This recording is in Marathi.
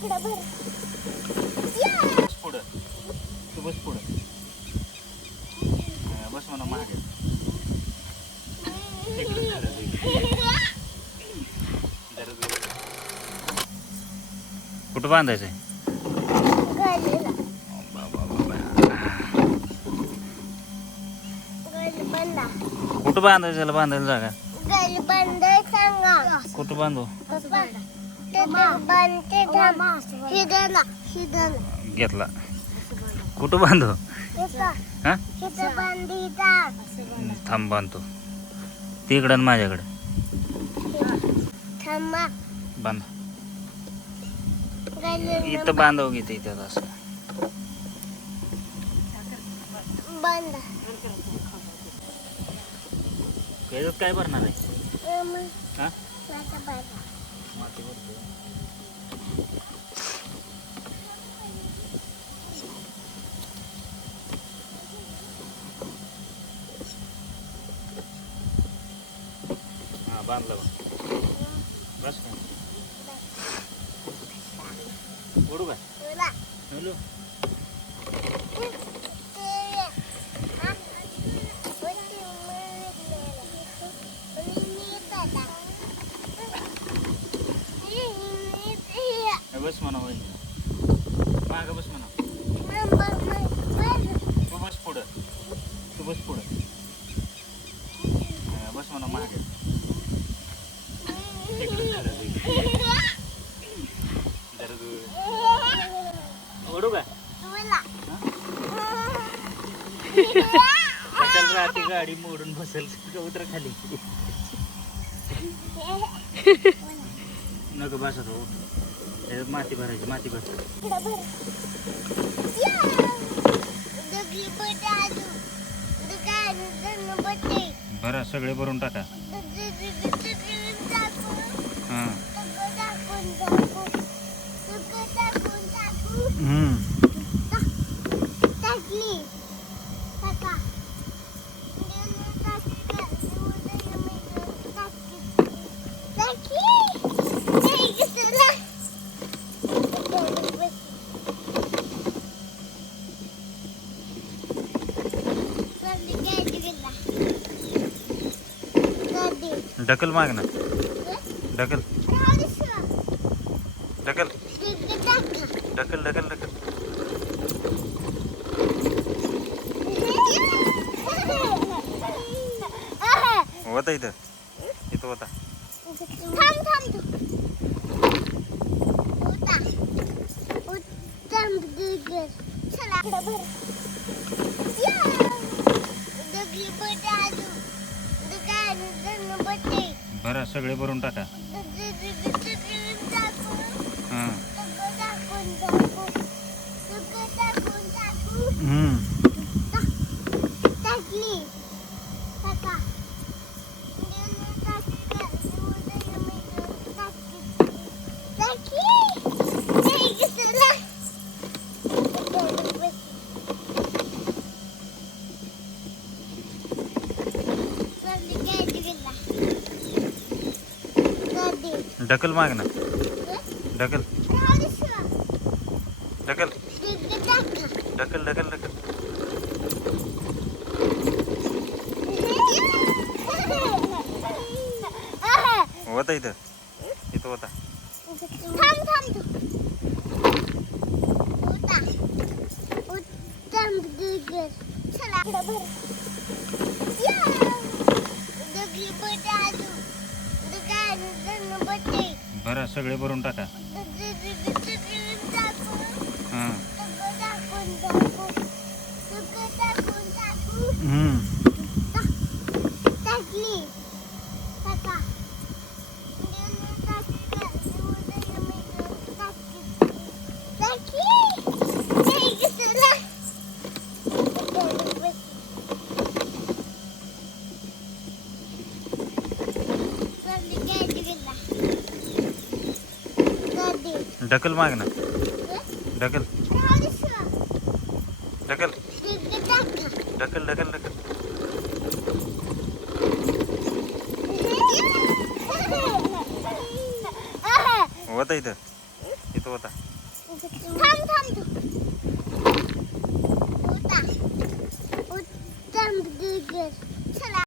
बस पुढं तू बस पुढं बस म्हणा मागे कुठं बांधायचंय कुठं बांधायचं बांधायला जागा कुठं बांधू घेतला कुठं बांधू हा थांब बांधतो तिकडं आणि माझ्याकडे बांध इथं बांधव घेते इथं असं याच्यात काय भरणार आहे हा माती भरतो हा बांधलं बस का ओढू का हॅलो बस म्हणा मागं बस म्हणा तू बस पुढं बस म्हणा मागे ओढू का कशाला राहते गाडी मोडून बसेल उतर खाली नको बसत हो त्याच्यात माती भरायची माती भर भरा सगळे भरून टाका हां ढकल माग ना ढकल ढकल ढकल ढकल ढकल होता इथं होता भरा सगळे भरून टाका हां ढकल माग ना ढकल ढकल ढकल ढकल ढकल होता इथं होता भरा सगळे भरून टाका हां ढकल माग ना ढकल ढकल ढकल ढकल ढकल होता इथं होता थांब थांब उता उत्तम दिग्गज